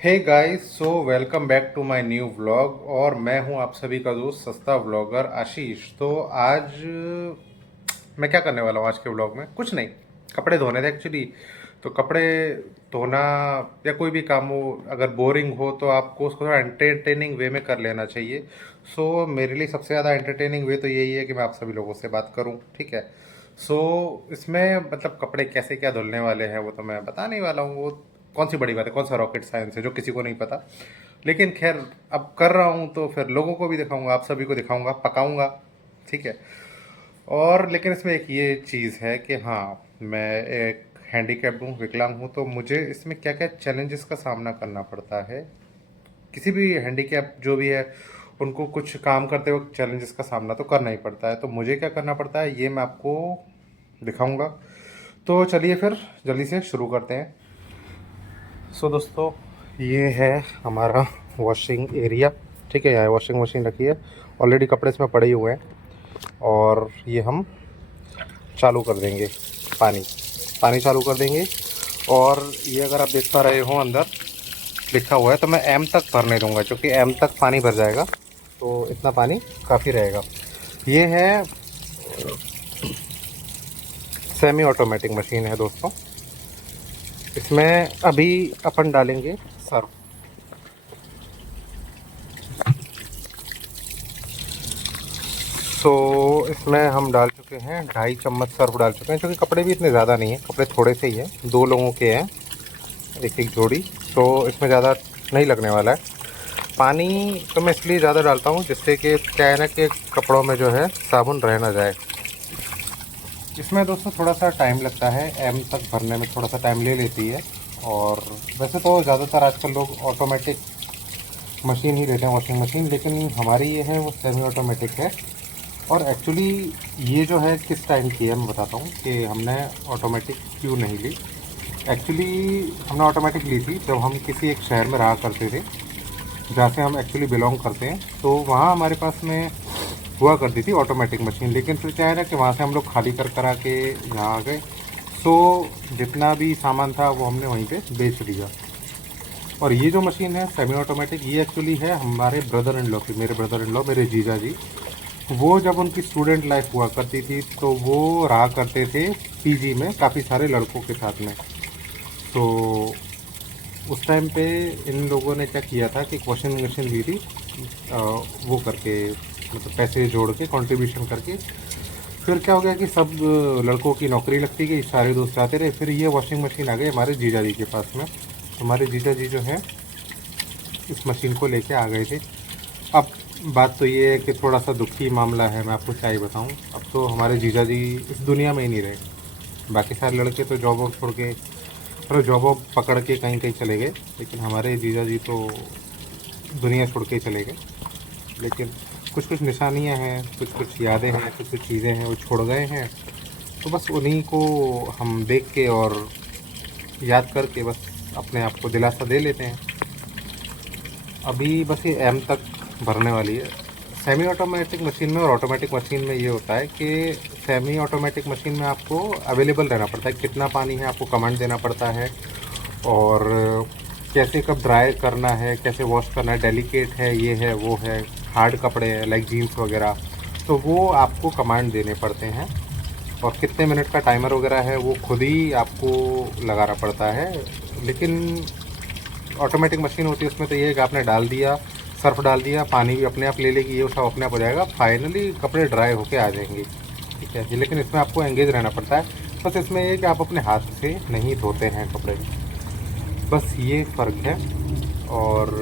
Hey guys, so welcome back to my new vlog. और मैं हूं आप सभी का दोस्त सस्ता व्लॉगर आशीष। तो आज मैं क्या करने वाला हूं आज के व्लॉग में? कुछ नहीं, कपड़े धोने थे एक्चुअली। तो कपड़े धोना या कोई भी काम हो, अगर बोरिंग हो तो आपको उसको थोड़ा एंटरटेनिंग वे में कर लेना चाहिए। सो मेरे लिए सबसे ज़्यादा एंटरटेनिंग वे तो यही है कि मैं आप सभी लोगों से बात करूं, ठीक है। सो इसमें मतलब कपड़े कैसे क्या धुलने वाले हैं वो तो मैं बता नहीं वाला हूँ। वो कौन सी बड़ी बात है, कौन सा रॉकेट साइंस है जो किसी को नहीं पता। लेकिन खैर, अब कर रहा हूँ तो फिर लोगों को भी दिखाऊंगा, आप सभी को दिखाऊंगा, पकाऊंगा, ठीक है। और लेकिन इसमें एक ये चीज़ है कि हाँ, मैं एक हैंडीकैप्ड हूँ, विकलांग हूँ, तो मुझे इसमें क्या क्या चैलेंजेस का सामना करना पड़ता है। किसी भी हैंडीकैप जो भी है उनको कुछ काम करते वक्त चैलेंजेस का सामना तो करना ही पड़ता है। तो मुझे क्या करना पड़ता है ये मैं आपको दिखाऊंगा। तो चलिए फिर जल्दी से शुरू करते हैं। सो दोस्तों, ये है हमारा वॉशिंग एरिया, ठीक है। यहाँ वॉशिंग मशीन रखी है, ऑलरेडी कपड़े इसमें पड़े ही हुए हैं। और ये हम चालू कर देंगे, पानी पानी चालू कर देंगे। और ये अगर आप देख पा रहे हो अंदर लिखा हुआ है, तो मैं एम तक भरने दूंगा, क्योंकि एम तक पानी भर जाएगा तो इतना पानी काफ़ी रहेगा। ये है सेमी ऑटोमेटिक मशीन है दोस्तों। इसमें अभी अपन डालेंगे सर्फ। सो इसमें हम डाल चुके हैं 2.5 चम्मच सर्फ डाल चुके हैं, क्योंकि कपड़े भी इतने ज़्यादा नहीं हैं, कपड़े थोड़े से ही हैं, 2 लोगों के हैं, एक एक जोड़ी। तो इसमें ज़्यादा नहीं लगने वाला है पानी। तो मैं इसलिए ज़्यादा डालता हूँ जिससे कि क्या है ना कि कपड़ों में जो है साबुन रह ना जाए। इसमें दोस्तों थोड़ा सा टाइम लगता है, एम तक भरने में थोड़ा सा टाइम ले लेती है। और वैसे तो ज़्यादातर आजकल लोग ऑटोमेटिक मशीन ही लेते हैं, वॉशिंग मशीन, लेकिन हमारी ये है वो सेमी ऑटोमेटिक है। और एक्चुअली ये जो है किस टाइम की है मैं बताता हूँ कि हमने ऑटोमेटिक क्यों नहीं ली। एक्चुअली हमने ऑटोमेटिक ली थी जब हम किसी एक शहर में रहा करते थे, जहाँ से हम एक्चुअली बिलोंग करते हैं। तो वहाँ हमारे पास में हुआ करती थी ऑटोमेटिक मशीन, लेकिन फिर क्या है ना कि वहाँ से हम लोग खाली कर करा के यहाँ आ गए। सो जितना भी सामान था वो हमने वहीं पे बेच दिया। और ये जो मशीन है सेमी ऑटोमेटिक, ये एक्चुअली है हमारे ब्रदर इन लॉ की, मेरे ब्रदर इन लॉ, मेरे जीजा जी। वो जब उनकी स्टूडेंट लाइफ हुआ करती थी तो वो रहा करते थे पीजी में काफ़ी सारे लड़कों के साथ में। तो उस टाइम पे इन लोगों ने क्या किया था कि वॉशिंग मशीन ली थी, वो करके, मतलब पैसे जोड़ के कंट्रीब्यूशन करके। फिर क्या हो गया कि सब लड़कों की नौकरी लगती गई, सारे दोस्त जाते रहे, फिर ये वॉशिंग मशीन आ गई हमारे जीजा जी के पास में। हमारे जीजा जी जो है इस मशीन को लेके आ गए थे। अब बात तो ये है कि थोड़ा सा दुखी मामला है, मैं आपको क्या ही बताऊँ। अब तो हमारे जीजा जी इस दुनिया में ही नहीं रहे। बाकी सारे लड़के तो जॉब वॉब छोड़ के, मतलब जॉब वॉब पकड़ के कहीं कहीं चले गए, लेकिन हमारे जीजा जी तो दुनिया छोड़ के ही चले गए। लेकिन कुछ कुछ निशानियां हैं, कुछ कुछ यादें हैं, कुछ कुछ चीज़ें हैं वो छोड़ गए हैं। तो बस उन्हीं को हम देख के और याद करके बस अपने आप को दिलासा दे लेते हैं। अभी बस ये एम तक भरने वाली है। सेमी ऑटोमेटिक मशीन में और ऑटोमेटिक मशीन में ये होता है कि सेमी ऑटोमेटिक मशीन में आपको अवेलेबल रहना पड़ता है, कितना पानी है आपको कमांड देना पड़ता है। और कैसे कब ड्राई करना है, कैसे वॉश करना है, डेलिकेट है, ये है वो है, हार्ड कपड़े हैं लाइक जीन्स वगैरह, तो वो आपको कमांड देने पड़ते हैं। और कितने मिनट का टाइमर वगैरह है वो खुद ही आपको लगाना पड़ता है। लेकिन ऑटोमेटिक मशीन होती है उसमें तो ये है कि आपने डाल दिया, सर्फ डाल दिया, पानी भी अपने आप ले लेगी, ये सब अपने आप हो जाएगा, फाइनली कपड़े ड्राई होके आ जाएंगे, ठीक है। लेकिन इसमें आपको एंगेज रहना पड़ता है। बस इसमें ये कि आप अपने हाथ से नहीं धोते हैं कपड़े, बस ये फ़र्क है। और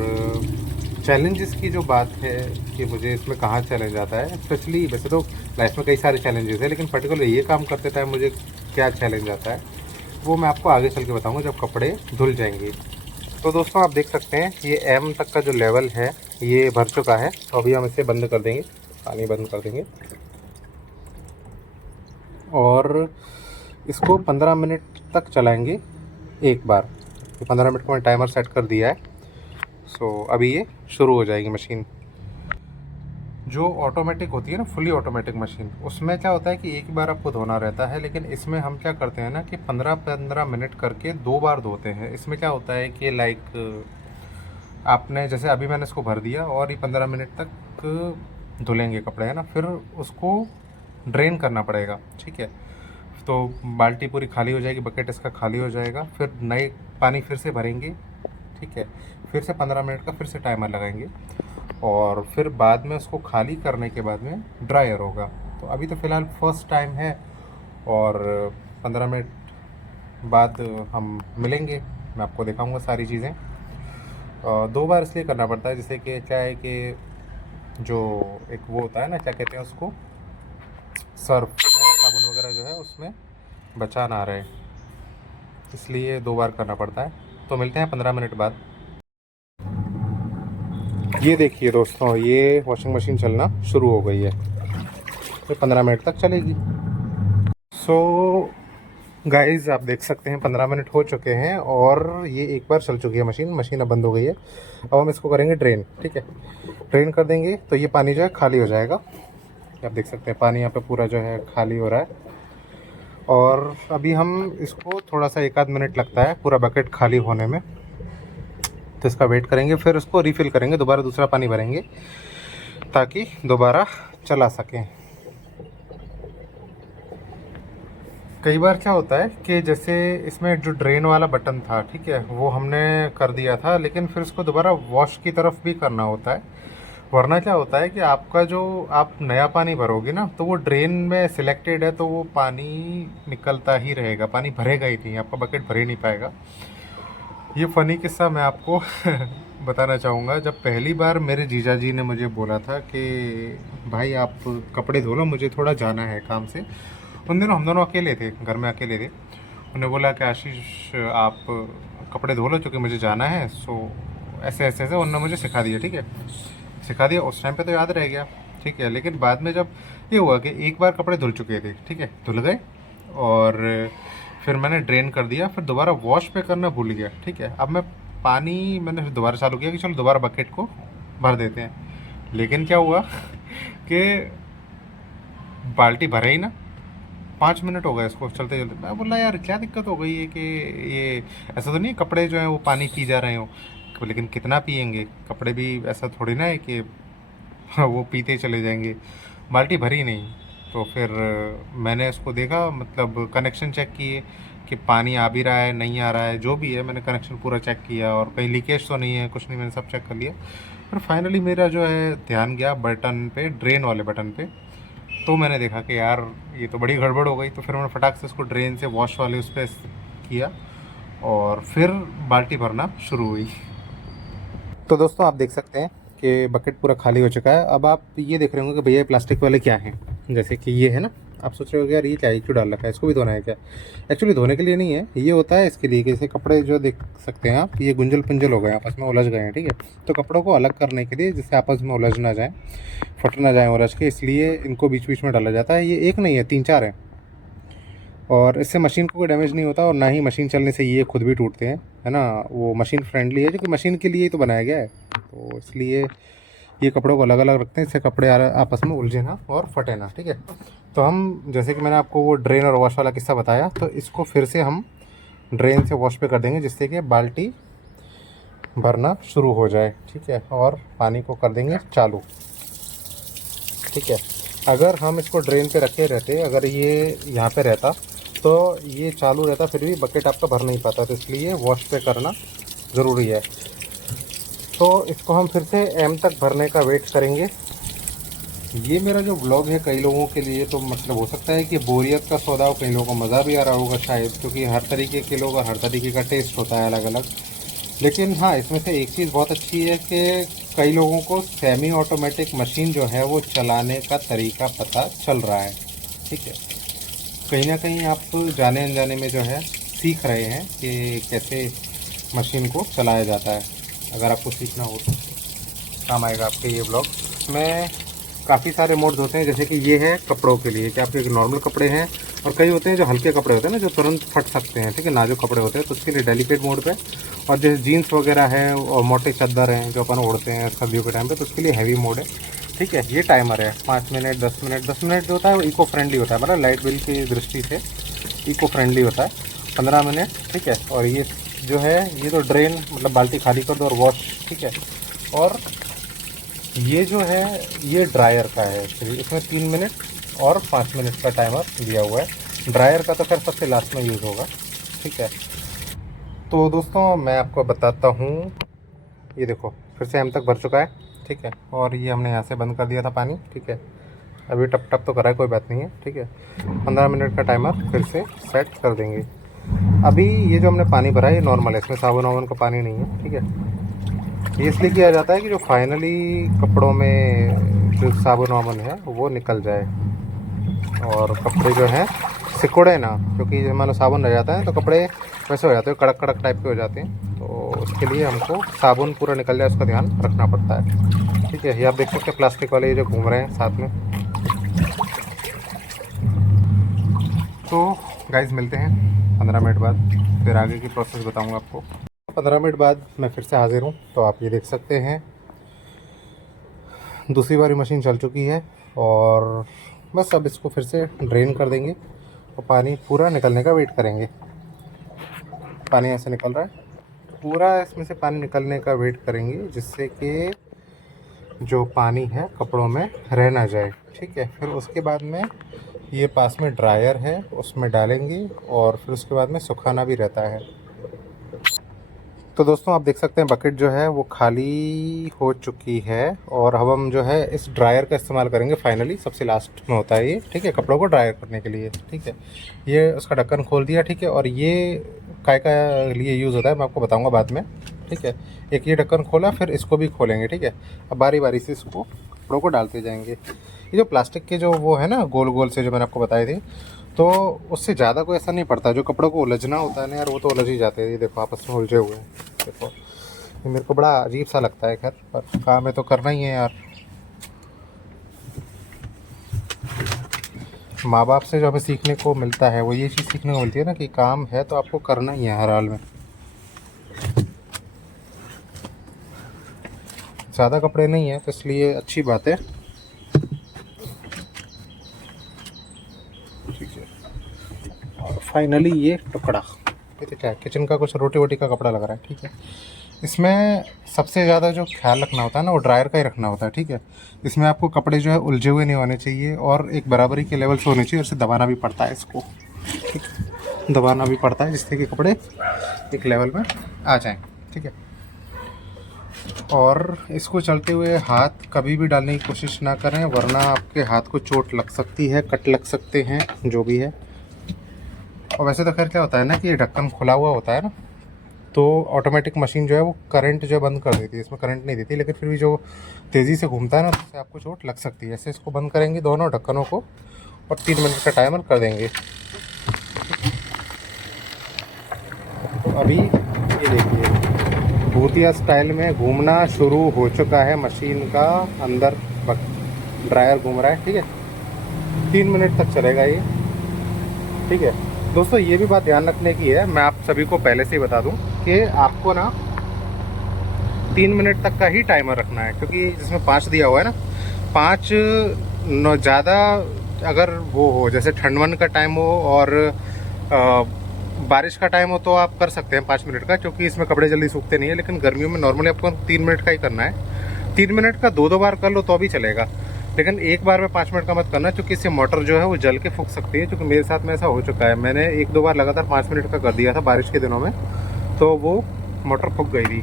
चैलेंजेस की जो बात है कि मुझे इसमें कहाँ चैलेंज आता है, स्पेशली वैसे तो लाइफ में कई सारे चैलेंजेस हैं, लेकिन पर्टिकुलर ये काम करते टाइम मुझे क्या चैलेंज आता है वो मैं आपको आगे चल के बताऊँगा जब कपड़े धुल जाएंगे। तो दोस्तों आप देख सकते हैं ये एम तक का जो लेवल है ये भर चुका है। तो अभी हम इसे बंद कर देंगे, पानी बंद कर देंगे और इसको 15 मिनट तक चलाएंगे एक बार। 15 मिनट को मैंने टाइमर सेट कर दिया है। सो अभी ये शुरू हो जाएगी मशीन। जो ऑटोमेटिक होती है ना, फुली ऑटोमेटिक मशीन, उसमें क्या होता है कि एक बार आपको धोना रहता है, लेकिन इसमें हम क्या करते हैं ना कि 15-15 मिनट करके 2 बार धोते हैं। इसमें क्या होता है कि लाइक आपने जैसे अभी मैंने इसको भर दिया और ये 15 मिनट तक धुलेंगे कपड़े, है ना। फिर उसको ड्रेन करना पड़ेगा, ठीक है। तो बाल्टी पूरी खाली हो जाएगी, बकेट इसका खाली हो जाएगा, फिर नए पानी फिर से भरेंगे, ठीक है। फिर से 15 मिनट का फिर से टाइमर लगाएंगे और फिर बाद में उसको खाली करने के बाद में ड्रायर होगा। तो अभी तो फ़िलहाल फर्स्ट टाइम है और 15 मिनट बाद हम मिलेंगे, मैं आपको दिखाऊंगा सारी चीज़ें। 2 बार इसलिए करना पड़ता है, जैसे कि क्या है कि जो एक वो होता है ना, क्या कहते हैं उसको, सर्फ, साबुन वगैरह जो है उसमें बचा ना रहे, इसलिए 2 बार करना पड़ता है। तो मिलते हैं 15 मिनट बाद। ये देखिए दोस्तों, ये वॉशिंग मशीन चलना शुरू हो गई है, ये 15 मिनट तक चलेगी। सो गाइस आप देख सकते हैं 15 मिनट हो चुके हैं और ये एक बार चल चुकी है मशीन अब बंद हो गई है। अब हम इसको करेंगे ड्रेन, ठीक है। ड्रेन कर देंगे तो ये पानी जो है खाली हो जाएगा। आप देख सकते हैं पानी यहाँ पे पूरा जो है खाली हो रहा है और अभी हम इसको थोड़ा सा 1 आध मिनट लगता है पूरा बकेट खाली होने में, तो इसका वेट करेंगे। फिर उसको रिफ़िल करेंगे, दोबारा दूसरा पानी भरेंगे ताकि दोबारा चला सकें। कई बार क्या होता है कि जैसे इसमें जो ड्रेन वाला बटन था, ठीक है, वो हमने कर दिया था, लेकिन फिर उसको दोबारा वॉश की तरफ भी करना होता है। वरना क्या होता है कि आपका जो आप नया पानी भरोगे ना, तो वो ड्रेन में सिलेक्टेड है तो वो पानी निकलता ही रहेगा, पानी भरेगा ही नहीं, आपका बकेट भर ही नहीं पाएगा। ये फ़नी किस्सा मैं आपको बताना चाहूँगा। जब पहली बार मेरे जीजा जी ने मुझे बोला था कि भाई आप कपड़े धो लो, मुझे थोड़ा जाना है काम से। उन दिनों हम दोनों अकेले थे, घर में अकेले थे। उन्होंने बोला कि आशीष आप कपड़े धो लो क्योंकि मुझे जाना है। सो ऐसे ऐसे ऐसे उन्होंने मुझे सिखा दिया, ठीक है, सिखा दिया। उस टाइम पे तो याद रह गया, ठीक है। लेकिन बाद में जब ये हुआ कि एक बार कपड़े धुल चुके थे, ठीक है, धुल गए और फिर मैंने ड्रेन कर दिया, फिर दोबारा वॉश पे करना भूल गया, ठीक है। अब मैं पानी मैंने फिर दोबारा चालू किया कि चलो दोबारा बकेट को भर देते हैं। लेकिन क्या हुआ कि बाल्टी भरे ही ना, 5 मिनट हो गए इसको चलते चलते। मैं बोला यार क्या दिक्कत हो गई है कि ये ऐसा तो नहीं कपड़े जो हैं वो पानी पी जा रहे हो, लेकिन कितना पियेंगे कपड़े भी, ऐसा थोड़ी ना है कि वो पीते चले जाएंगे। बाल्टी भरी नहीं, तो फिर मैंने उसको देखा, मतलब कनेक्शन चेक किए कि पानी आ भी रहा है नहीं आ रहा है, जो भी है मैंने कनेक्शन पूरा चेक किया और कहीं लीकेज तो नहीं है, कुछ नहीं, मैंने सब चेक कर लिया। फिर फाइनली मेरा जो है ध्यान गया बटन पे, ड्रेन वाले बटन पे। तो मैंने देखा कि यार ये तो बड़ी गड़बड़ हो गई। तो फिर मैंने फटाक से उसको ड्रेन से वॉश वाले उस पर किया और फिर बाल्टी भरना शुरू हुई। तो दोस्तों आप देख सकते हैं कि बकेट पूरा खाली हो चुका है। अब आप ये देख रहे होंगे कि भैया प्लास्टिक वाले क्या हैं, जैसे कि ये है ना। आप सोच रहे हो यार ये क्या है, क्यों डाल रखा है, इसको भी धोना है क्या? एक्चुअली धोने के लिए नहीं है, ये होता है इसके लिए कि जैसे कपड़े जो देख सकते हैं आप, ये गुंजल पुंजल हो गए, आपस में उलझ गए हैं, ठीक है। तो कपड़ों को अलग करने के लिए, जिससे आपस में उलझ ना जाए, फट ना जाए उलझ के, इसलिए इनको बीच बीच में डाला जाता है। ये एक नहीं है, 3-4 हैं और इससे मशीन को कोई डैमेज नहीं होता और ना ही मशीन चलने से ये खुद भी टूटते हैं, है ना। वो मशीन फ्रेंडली है, जो कि मशीन के लिए ही तो बनाया गया है, तो इसलिए ये कपड़ों को अलग अलग रखते हैं, इससे कपड़े आपस में उलझे ना और फटे ना, ठीक है। तो हम जैसे कि मैंने आपको वो ड्रेन और वॉश वाला किस्सा बताया, तो इसको फिर से हम ड्रेन से वॉश पे कर देंगे, जिससे कि बाल्टी भरना शुरू हो जाए, ठीक है। और पानी को कर देंगे चालू, ठीक है। अगर हम इसको ड्रेन पे रखे रहते, अगर ये यहाँ पे रहता तो ये चालू रहता, फिर भी बकेट आपका भर नहीं पाता, तो इसलिए वॉश पे करना ज़रूरी है। तो इसको हम फिर से एम तक भरने का वेट करेंगे। ये मेरा जो व्लॉग है कई लोगों के लिए तो मतलब हो सकता है कि बोरियत का सौदा हो, कई लोगों को मज़ा भी आ रहा होगा शायद, क्योंकि हर तरीके के लोग और हर तरीके का टेस्ट होता है अलग अलग। लेकिन हाँ, इसमें से एक चीज़ बहुत अच्छी है कि कई लोगों को सेमी ऑटोमेटिक मशीन जो है वो चलाने का तरीका पता चल रहा है, ठीक है। कहीं ना कहीं आप जाने अनजाने में जो है सीख रहे हैं कि कैसे मशीन को चलाया जाता है। अगर आपको सीखना हो तो काम आएगा आपके ये ब्लॉग में। काफ़ी सारे मोड्स होते हैं, जैसे कि ये है कपड़ों के लिए कि आपके नॉर्मल कपड़े हैं, और कई होते हैं जो हल्के कपड़े होते हैं ना, जो तुरंत फट सकते हैं, ठीक है, नाजुक कपड़े होते हैं, तो उसके लिए डेलिकेट मोड पे। और जैसे जीन्स वगैरह है और मोटे चादर हैं जो अपन ओढ़ते हैं सर्दियों के टाइम पे, तो उसके लिए हैवी मोड है, ठीक है। ये टाइमर है 5 मिनट 10 मिनट 10 मिनट जो होता है वो इको फ्रेंडली होता है, मतलब लाइट बिल की दृष्टि से इको फ्रेंडली होता है। 15 मिनट, ठीक है। और ये जो है ये तो ड्रेन मतलब बाल्टी खाली कर दो और वॉश, ठीक है। और ये जो है ये ड्रायर का है एक्चुअली, इसमें 3 मिनट और 5 मिनट का टाइमर दिया हुआ है। ड्रायर का तो खैर सबसे लास्ट में यूज़ होगा, ठीक है। तो दोस्तों मैं आपको बताता हूँ, ये देखो फिर से एम तक भर चुका है, ठीक है। और ये हमने यहाँ से बंद कर दिया था पानी, ठीक है। अभी टप टप तो करा है, कोई बात नहीं है, ठीक है। 15 मिनट का टाइमर फिर से सेट कर देंगे। अभी ये जो हमने पानी भरा है ये नॉर्मल है, इसमें साबुन वाबुन का पानी नहीं है, ठीक है। ये इसलिए किया जाता है कि जो फाइनली कपड़ों में जो साबुन वाबुन है वो निकल जाए और कपड़े जो हैं सिकुड़े ना, क्योंकि जब मान लो साबुन रह जाता है तो कपड़े वैसे हो जाते हैं, कड़क कड़क टाइप के हो जाते हैं। तो उसके लिए हमको साबुन पूरा निकल जाए उसका ध्यान रखना पड़ता है, ठीक है। ये आप देख सकते हैं प्लास्टिक वाले ये जो घूम रहे हैं साथ में। तो गाइस मिलते हैं 15 मिनट बाद, फिर आगे की प्रोसेस बताऊंगा आपको। 15 मिनट बाद मैं फिर से हाजिर हूँ। तो आप ये देख सकते हैं दूसरी बारी मशीन चल चुकी है और बस अब इसको फिर से ड्रेन कर देंगे और पानी पूरा निकलने का वेट करेंगे। पानी ऐसे निकल रहा है, पूरा इसमें से पानी निकलने का वेट करेंगे जिससे कि जो पानी है कपड़ों में रह ना जाए, ठीक है। फिर उसके बाद में ये पास में ड्रायर है उसमें डालेंगे और फिर उसके बाद में सुखाना भी रहता है। तो दोस्तों आप देख सकते हैं बकेट जो है वो खाली हो चुकी है और अब हम जो है इस ड्रायर का इस्तेमाल करेंगे। फाइनली सबसे लास्ट में होता है ये, ठीक है, कपड़ों को ड्रायर करने के लिए, ठीक है। ये उसका ढक्कन खोल दिया, ठीक है। और ये काय का लिए यूज़ होता है मैं आपको बताऊंगा बाद में, ठीक है। एक ये ढक्कन खोला, फिर इसको भी खोलेंगे, ठीक है। अब बारी बारी से इसको कपड़ों को डालते जाएंगे। ये जो प्लास्टिक के जो वो है ना गोल गोल से जो मैंने आपको बताए थे, तो उससे ज़्यादा कोई असर नहीं पड़ता। जो कपड़ों को उलझना होता है ना यार, वो तो उलझ ही जाते हैं। ये देखो आपस में उलझे हुए हैं, देखो ये मेरे को बड़ा अजीब सा लगता है, खैर पर काम है तो करना ही है यार। माँ बाप से जो हमें सीखने को मिलता है वो ये चीज़ सीखने को मिलती है ना कि काम है तो आपको करना ही है हर हाल में। ज़्यादा कपड़े नहीं है तो इसलिए अच्छी बात है, ठीक है। और फाइनली ये टुकड़ा, ये तो क्या है, किचन का कुछ रोटी वोटी का कपड़ा लग रहा है, ठीक है। इसमें सबसे ज़्यादा जो ख्याल रखना होता है ना वो ड्रायर का ही रखना होता है, ठीक है। इसमें आपको कपड़े जो है उलझे हुए नहीं होने चाहिए और एक बराबरी के लेवल से होने चाहिए। और इसे दबाना भी पड़ता है, इसको ठीक दबाना भी पड़ता है जिससे कि कपड़े एक लेवल में आ जाएं, ठीक है। और इसको चलते हुए हाथ कभी भी डालने की कोशिश ना करें, वरना आपके हाथ को चोट लग सकती है, कट लग सकते हैं, जो भी है। और वैसे तो खैर क्या होता है ना कि ये ढक्कन खुला हुआ होता है ना, तो ऑटोमेटिक मशीन जो है वो करंट जो है बंद कर देती है। इसमें करंट नहीं देती, लेकिन फिर भी जो तेज़ी से घूमता है ना उससे आपको चोट लग सकती है। ऐसे इसको बंद करेंगे दोनों ढक्कनों को और 3 मिनट का टाइमर कर देंगे। तो अभी ये देखिए भूतिया स्टाइल में घूमना शुरू हो चुका है मशीन का, अंदर ड्रायर घूम रहा है, ठीक है। 3 मिनट तक चलेगा ये, ठीक है। दोस्तों ये भी बात ध्यान रखने की है, मैं आप सभी को पहले से ही बता दूं कि आपको ना 3 मिनट तक का ही टाइमर रखना है, क्योंकि जिसमें 5 दिया हुआ है ना, 5 न ज़्यादा अगर वो हो, जैसे ठंड का टाइम हो और बारिश का टाइम हो तो आप कर सकते हैं 5 मिनट का, क्योंकि इसमें कपड़े जल्दी सूखते नहीं है। लेकिन गर्मियों में नॉर्मली आपको 3 मिनट का ही करना है। 3 मिनट का 2-2 बार कर लो तो भी चलेगा, लेकिन एक बार में 5 मिनट का मत करना, क्योंकि इससे मोटर जो है वो जल के फूक सकती है। क्योंकि मेरे साथ में ऐसा हो चुका है, मैंने 1-2 बार लगातार 5 मिनट का कर दिया था बारिश के दिनों में, तो वो मोटर फूक गई थी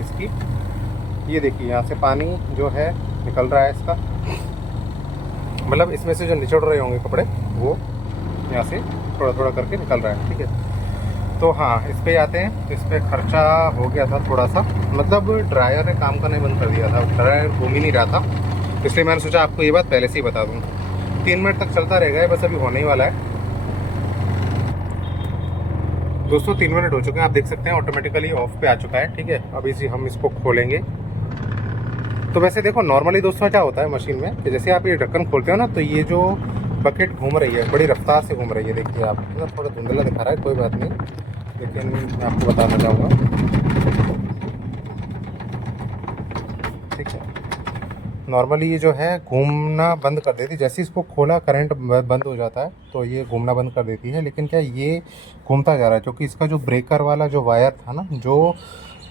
इसकी। ये देखिए यहाँ से पानी जो है निकल रहा है इसका, मतलब इसमें से जो निचड़ रहे होंगे कपड़े वो यहाँ से थोड़ा थोड़ा करके निकल रहा है, ठीक है। तो हाँ इस पे आते हैं। इस पर खर्चा हो गया था थोड़ा सा, मतलब ड्रायर ने काम करना बंद कर दिया था, ड्रायर घूम ही नहीं रहा था, इसलिए मैंने सोचा आपको ये बात पहले से ही बता दूँ। 3 मिनट तक चलता रहेगा, ये बस अभी होने ही वाला है। दोस्तों 3 मिनट हो चुके हैं, आप देख सकते हैं ऑटोमेटिकली ऑफ पे आ चुका है, ठीक है। अब हम इसको खोलेंगे। तो वैसे देखो नॉर्मली दोस्तों क्या होता है मशीन में कि जैसे आप ये ढक्कन खोलते हो ना, तो ये जो बकेट घूम रही है बड़ी रफ्तार से घूम रही है। देखिए आप मतलब थोड़ा धुंधला दिखा रहा है, कोई बात नहीं, लेकिन मैं आपको बताना चाहूँगा, ठीक है। नॉर्मली ये जो है घूमना बंद कर देती, जैसे इसको खोला करंट बंद हो जाता है तो ये घूमना बंद कर देती है। लेकिन क्या ये घूमता जा रहा है, क्योंकि इसका जो ब्रेकर वाला जो वायर था ना, जो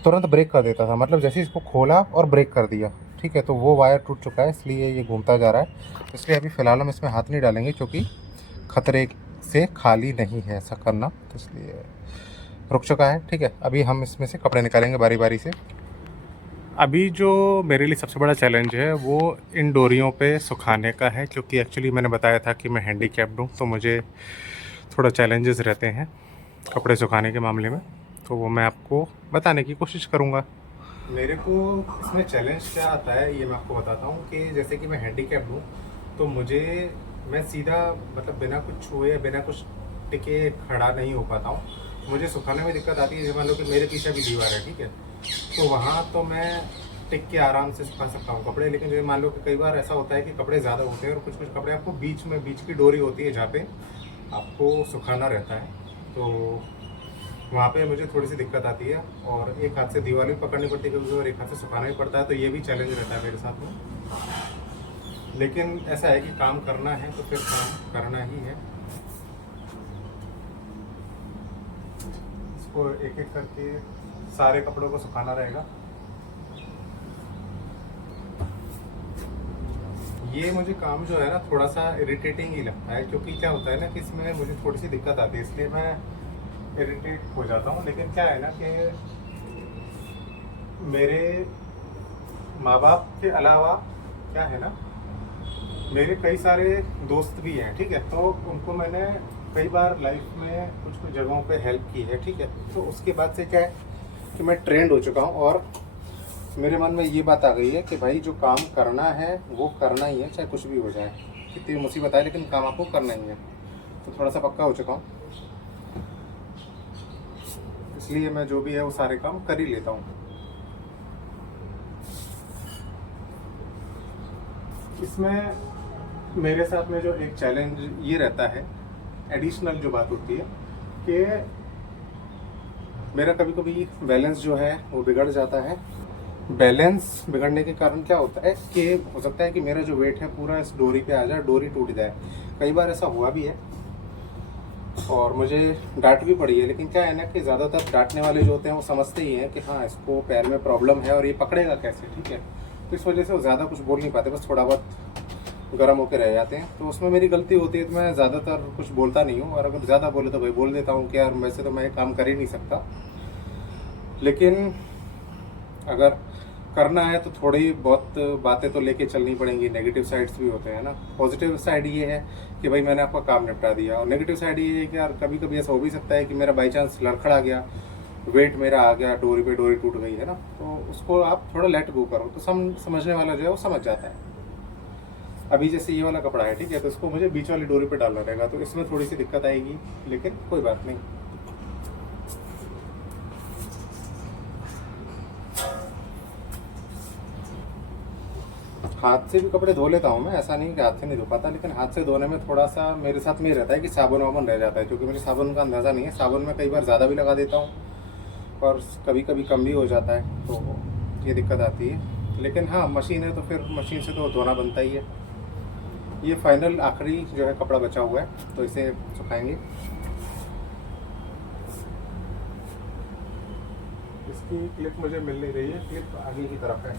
तुरंत ब्रेक कर देता था, मतलब जैसे इसको खोला और ब्रेक कर दिया, ठीक है, तो वो वायर टूट चुका है, इसलिए ये घूमता जा रहा है। इसलिए अभी फ़िलहाल हम इसमें हाथ नहीं डालेंगे, क्योंकि खतरे से खाली नहीं है ऐसा करना, तो इसलिए रुक चुका है। ठीक है, अभी हम इसमें से कपड़े निकालेंगे बारी बारी से। अभी जो मेरे लिए सबसे बड़ा चैलेंज है वो इन डोरियों पे सुखाने का है, क्योंकि एक्चुअली मैंने बताया था कि मैं हैंडीकैप्ड हूँ, तो मुझे थोड़ा चैलेंजेस रहते हैं कपड़े सुखाने के मामले में, तो वो मैं आपको बताने की कोशिश करूँगा। मेरे को इसमें चैलेंज क्या आता है ये मैं आपको बताता हूँ कि जैसे कि मैं हैंडीकैप्ड हूँ, तो मैं सीधा मतलब बिना कुछ छुए बिना कुछ टिके खड़ा नहीं हो पाता हूँ। मुझे सुखाने में दिक्कत आती है। जैसे मान लो कि मेरे पीछे भी दीवार है, ठीक है, तो वहाँ तो मैं टिक के आराम से सुखा सकता हूँ कपड़े। लेकिन जैसे मान लो कि कई बार ऐसा होता है कि कपड़े ज़्यादा होते हैं और कुछ कुछ कपड़े आपको बीच की डोरी होती है जहाँ पे आपको सुखाना रहता है, तो वहाँ पे मुझे थोड़ी सी दिक्कत आती है। और एक हाथ से दीवार भी पकड़नी पड़ती है कभी और एक हाथ से सुखाना भी पड़ता है, तो ये भी चैलेंज रहता है मेरे साथ में। लेकिन ऐसा है कि काम करना है तो फिर काम करना ही है। इसको एक एक करके सारे कपड़ों को सुखाना रहेगा। ये मुझे काम जो है ना थोड़ा सा इरिटेटिंग ही लगता है, क्योंकि क्या होता है ना कि इसमें मुझे थोड़ी सी दिक्कत आती है, इसलिए मैं इरिटेट हो जाता हूँ। लेकिन क्या है ना कि मेरे माँ बाप के अलावा क्या है ना, मेरे कई सारे दोस्त भी हैं, ठीक है, तो उनको मैंने कई बार लाइफ में कुछ कुछ जगहों पे हेल्प की है, ठीक है। तो उसके बाद से क्या है कि मैं ट्रेंड हो चुका हूँ और मेरे मन में ये बात आ गई है कि भाई जो काम करना है वो करना ही है, चाहे कुछ भी हो जाए, कितनी मुसीबत आए, लेकिन काम आपको करना ही है। तो थोड़ा सा पक्का हो चुका हूँ, इसलिए मैं जो भी है वो सारे काम कर ही लेता हूँ। इसमें मेरे साथ में जो एक चैलेंज ये रहता है, एडिशनल जो बात होती है कि मेरा कभी कभी बैलेंस जो है वो बिगड़ जाता है। बैलेंस बिगड़ने के कारण क्या होता है कि हो सकता है कि मेरा जो वेट है पूरा इस डोरी पे आ जाए, डोरी टूट जाए। कई बार ऐसा हुआ भी है और मुझे डांट भी पड़ी है। लेकिन क्या है ना कि ज़्यादातर डांटने वाले जो होते हैं वो समझते ही हैं कि हाँ इसको पैर में प्रॉब्लम है और ये पकड़ेगा कैसे, ठीक है, तो इस वजह से वो ज़्यादा कुछ बोल नहीं पाते, बस थोड़ा बहुत गर्म होकर रह जाते हैं। तो उसमें मेरी गलती होती है, तो मैं ज़्यादातर कुछ बोलता नहीं हूँ, और अगर ज़्यादा बोले तो भाई बोल देता हूँ कि यार वैसे तो मैं ये काम कर ही नहीं सकता। लेकिन अगर करना है तो थोड़ी बहुत बातें तो लेके चलनी पड़ेंगी। नेगेटिव साइड्स भी होते हैं ना। पॉजिटिव साइड ये है कि भाई मैंने आपका काम निपटा दिया, और नेगेटिव साइड ये है कि यार कभी कभी ऐसा हो भी सकता है कि मेरा बाई चांस लड़खड़ा गया, वेट मेरा आ गया डोरी पे, डोरी टूट गई है ना, तो उसको आप थोड़ा लेट गो करो, तो समझने वाला जो है वो समझ जाता है। अभी जैसे ये वाला कपड़ा है, ठीक है, तो इसको मुझे बीच वाली डोरी पे डालना रहेगा, तो इसमें थोड़ी सी दिक्कत आएगी, लेकिन कोई बात नहीं। हाथ से भी कपड़े धो लेता हूँ मैं, ऐसा नहीं कि हाथ से नहीं धो पाता, लेकिन हाथ से धोने में थोड़ा सा मेरे साथ में रहता है कि साबुन वाबुन रह जाता है, क्योंकि मुझे साबुन का अंदाज़ा नहीं है। साबुन में कई बार ज़्यादा भी लगा देता हूँ और कभी कभी कम भी हो जाता है, तो ये दिक्कत आती है। लेकिन हाँ, मशीन है तो फिर मशीन से तो धोना बनता ही है। ये फाइनल आखिरी जो है कपड़ा बचा हुआ है, तो इसे सुखाएंगे। इसकी क्लिप मुझे मिल नहीं रही है, क्लिप आगे की तरफ है,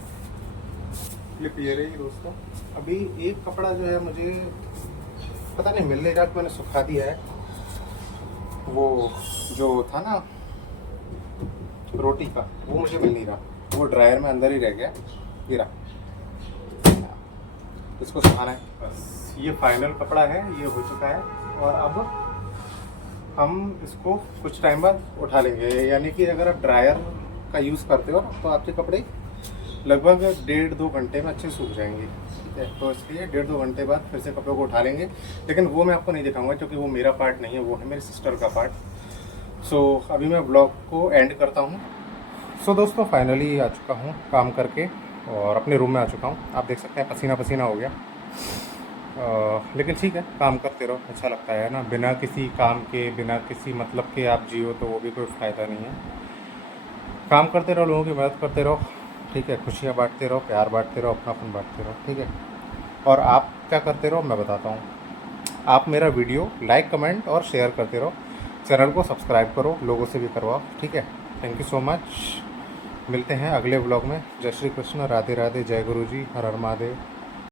क्लिप ये रही दोस्तों। अभी एक कपड़ा जो है मुझे पता नहीं मिल नहीं रहा, मैंने सुखा दिया है। वो जो था ना रोटी का, वो मुझे मिल नहीं रहा, वो ड्रायर में अंदर ही रह गया। ये रहा, इसको सुखाना है बस। ये फाइनल कपड़ा है, ये हो चुका है, और अब हम इसको कुछ टाइम बाद उठा लेंगे। यानी कि अगर आप ड्रायर का यूज़ करते हो तो आपके कपड़े लगभग 1.5-2 घंटे में अच्छे सूख जाएंगे, ठीक है। तो इसलिए 1.5-2 घंटे बाद फिर से कपड़ों को उठा लेंगे, लेकिन वो मैं आपको नहीं दिखाऊंगा क्योंकि वो मेरा पार्ट नहीं है, वो है मेरी सिस्टर का पार्ट। सो अभी मैं ब्लॉग को एंड करता हूँ। सो दोस्तों, फाइनली आ चुका हूँ काम करके और अपने रूम में आ चुका हूँ। आप देख सकते हैं पसीना पसीना हो गया, लेकिन ठीक है, काम करते रहो, अच्छा लगता है ना। बिना किसी काम के, बिना किसी मतलब के आप जियो तो वो भी कोई फ़ायदा नहीं है। काम करते रहो, लोगों की मदद करते रहो, ठीक है, खुशियाँ बांटते रहो, प्यार बांटते रहो, अपनापन बांटते रहो, ठीक है। और आप क्या करते रहो मैं बताता हूँ। आप मेरा वीडियो लाइक, कमेंट और शेयर करते रहो। चैनल को सब्सक्राइब करो, लोगों से भी करवाओ, ठीक है। Thank you so much. मिलते हैं अगले व्लॉग में। जय श्री कृष्ण, राधे राधे, जय गुरु जी, हर हर महादेव।